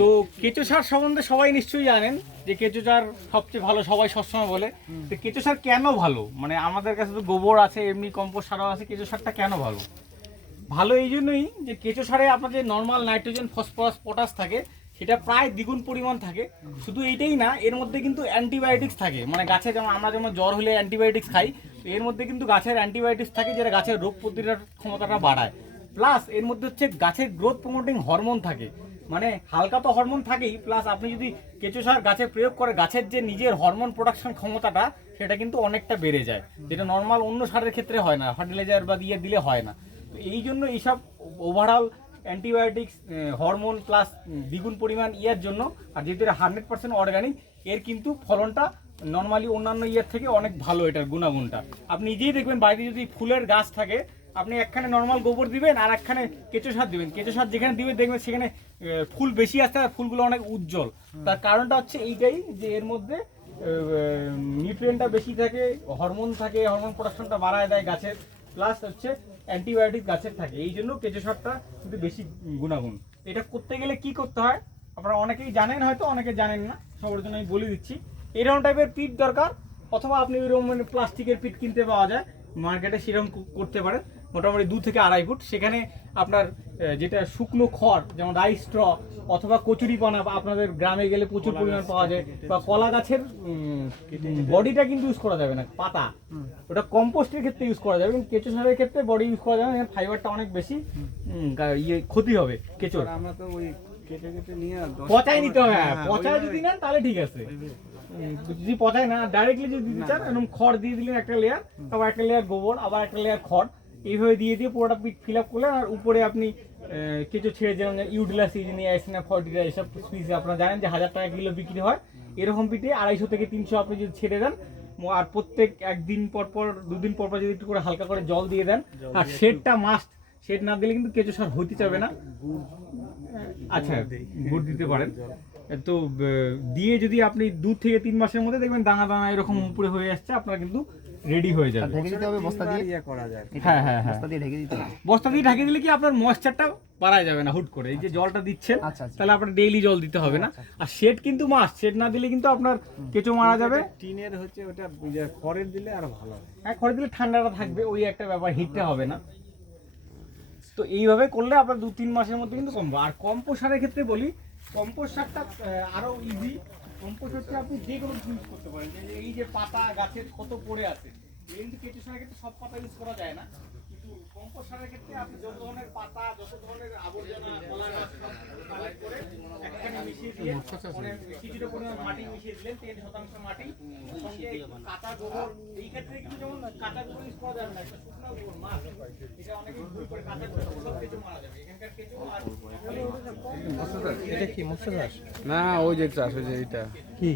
তো কেঁচো সার সম্বন্ধে সবাই নিশ্চয়ই জানেন যে কেঁচো সার সবচেয়ে ভালো, সবাই সবসময় বলে। তো কেঁচো সার কেন ভালো, মানে আমাদের কাছে তো গোবর আছে, এমনি কম্পোস্ট সারও আছে, কেঁচো সারটা কেন ভালো? ভালো এই জন্যই যে কেঁচো সারে আপনার যে নর্মাল নাইট্রোজেন, ফসফরাস, পটাশ থাকে সেটা প্রায় দ্বিগুণ পরিমাণ থাকে। শুধু এইটাই না, এর মধ্যে কিন্তু অ্যান্টিবায়োটিক্স থাকে, মানে গাছে যেমন আমরা যেমন জ্বর হলে অ্যান্টিবায়োটিক্স খাই, তো এর মধ্যে কিন্তু গাছের অ্যান্টিবায়োটিক্স থাকে যেটা গাছের রোগ প্রতিরোধ ক্ষমতাটা বাড়ায়। প্লাস এর মধ্যে হচ্ছে গাছের গ্রোথ প্রমোটিং হরমোন থাকে, মানে হালকা তো হরমোন থাকেই, প্লাস আপনি যদি কেঁচো সার গাছে প্রয়োগ করে গাছের যে নিজের হরমোন প্রোডাকশন ক্ষমতাটা সেটা কিন্তু অনেকটা বেড়ে যায়, যেটা নর্মাল অন্য সারের ক্ষেত্রে হয় না, ফার্টিলাইজার বা দিয়ে দিলে হয় না। তো এই জন্য এইসব ওভারঅল অ্যান্টিবায়োটিক্স, হরমোন প্লাস দ্বিগুণ পরিমাণ ইয়ের জন্য, আর যেহেতু এটা 100% অর্গানিক, এর কিন্তু ফলনটা নর্মালি অন্যান্য ইয়ের থেকে অনেক ভালো। এটার গুণাগুণটা আপনি নিজেই দেখবেন, বাড়িতে যদি ফুলের গাছ থাকে আপনি একখানে নর্মাল গোবর দিবেন আর একখানে কেঁচো সার দিবেন, কেঁচো সার যেখানে দিবেন দেখবেন সেখানে ফুল বেশি আসতে আর ফুলগুলো অনেক উজ্জ্বল। তার কারণটা হচ্ছে এইটাই যে এর মধ্যে নিউট্রিয়েন্টটা বেশি থাকে, হরমোন থাকে, হরমোন প্রোডাকশনটা বাড়ায় দেয় গাছের, প্লাস হচ্ছে অ্যান্টিবায়োটিক গাছের থাকে। এই জন্য কেঁচো সারটা কিন্তু বেশি গুণাগুণ। এটা করতে গেলে কি করতে হয় আপনারা অনেকেই জানেন, হয়তো অনেকে জানেন না, সবার জন্য আমি বলে দিচ্ছি। এরকম টাইপের পিট দরকার, অথবা আপনি ওইরকম মানে প্লাস্টিকের পিট কিনতে পাওয়া যায় মার্কেটে, সেরকম করতে পারেন মোটামুটি 2 থেকে 2.5 ফুট। সেখানে আপনার যেটা শুকনো খড় যেমন রাইস স্ট্র অথবা কচুরিপানা, বা আপনাদের গ্রামে গেলে প্রচুর পরিমাণ পাওয়া যায়, বা কলা গাছের বডিটা কিন্তু ইউজ করা যাবে না, পাতা, ওটা কম্পোস্টের ক্ষেত্রে ইউজ করা যাবে, কিন্তু কেঁচো সারের ক্ষেত্রে বডি ইউজ করা যাবে না, ফাইবারটা অনেক বেশি ইয়ে ক্ষতি হবে কেঁচোর। আমরা তো ওই কেটে কেটে নিয়ে পচাই নিতে হবে, পচায় যদি নেন তাহলে ঠিক আছে। যদি পচায় না, ডাইরেক্টলি যদি দিতে চান এরকম খড় দিয়ে দিলেন একটা লেয়ার, তারপর একটা লেয়ার গোবর, আবার একটা লেয়ার খড়, এইভাবে দিয়ে দিয়ে পুরোটা পিট ফিল আপ করলেন। আর উপরে আপনি কেঁচো ছেড়ে, যেমন ইউডিলা সিজনিয়া, এসিনা ফর্টিরা, এইসব স্পিস আপনারা জানেন যে 1000 টাকা কিলো বিক্রি হয়, এরকম পিটে 250 থেকে 300 আপনি যদি ছেড়ে দেন, আর প্রত্যেক 1 দিন পর পর 2 দিন পর পর যদি একটু করে হালকা করে জল দিয়ে দেন, আর শেডটা মাস্ট, শেড না দিলে কিন্তু কেঁচো সার হইতে যাবে না। আচ্ছা, গুড় দিতে পারেন। তো দিয়ে যদি আপনি 2 থেকে 3 মাসের মধ্যে দেখবেন দানা দানা এরকম উপরে হয়ে আসছে, আপনার কিন্তু রেডি হয়ে যাবে। ঢেকে দিতে হবে, বস্তা দিয়ে ইয়ে করা যায়। হ্যাঁ হ্যাঁ হ্যাঁ, বস্তা দিয়ে ঢেকে দিতে হবে। বস্তা দিয়ে ঢেকে দিলে কি আপনার ময়েশ্চারটা বাড়ায় যাবে না হুট করে। এই যে জলটা দিচ্ছেন তাহলে আপনার ডেইলি জল দিতে হবে না। আর শেড কিন্তু মাস্ট, শেড না দিলে কিন্তু আপনার কেঁচো মারা যাবে। টিনের হচ্ছে ওটা খড়ের দিলে আরো ভালো হয়। হ্যাঁ, খড়ে দিলে ঠান্ডাটা থাকবে, ওই একটা ব্যাপার, হিটটা হবে না। তো এইভাবে করলে আপনার 2-3 মাসের মধ্যে কিন্তু কমবে। আর কম্পোস্ট সারের ক্ষেত্রে বলি, কম্পোস্ট সারটা আরো ইজি। কম্পোস্ট হচ্ছে আপনি যে কোনো ইউজ করতে পারেন, এই যে পাতা গাছের কত পড়ে আছে, কিন্তু কেঁচো সারের ক্ষেত্রে সব পাতা ইউজ করা যায় না, কিন্তু কম্পোস্ট সারের ক্ষেত্রে আপনি যত ধরনের পাতা, যত ধরনের আবর্জনা, কলা গাছ সব কিছু কালেক্ট করে একখানে মিশিয়ে দিয়ে, কিছুটা পরিমাণ মাটি মিশিয়ে দিলেন, 10% মাটি সঙ্গে কাঁচা গোবর। এই ক্ষেত্রে কিন্তু যেমন কাঁচা গোবর ইউজ করা যাবে না, একটা শুকনো গোবর মাছ, এটা অনেকে ভুল করে কাঁচা গোবর সব কেঁচো মারা যাবে। এখানকার কেঁচো আর এটা কি মৎস্য চাষ? না, ওই যে চাষ, ওই যে এটা কি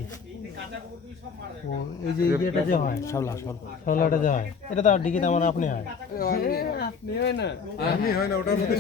কাঁচা গোবর দিয়ে সব মারা যাবে। ও এই যে ইয়েটা যে হয় শাওলাটা যে হয়, এটা তো ডিগিতে আমার আপনি হয়। আপনি হয় না। হয় না, ওটার মধ্যে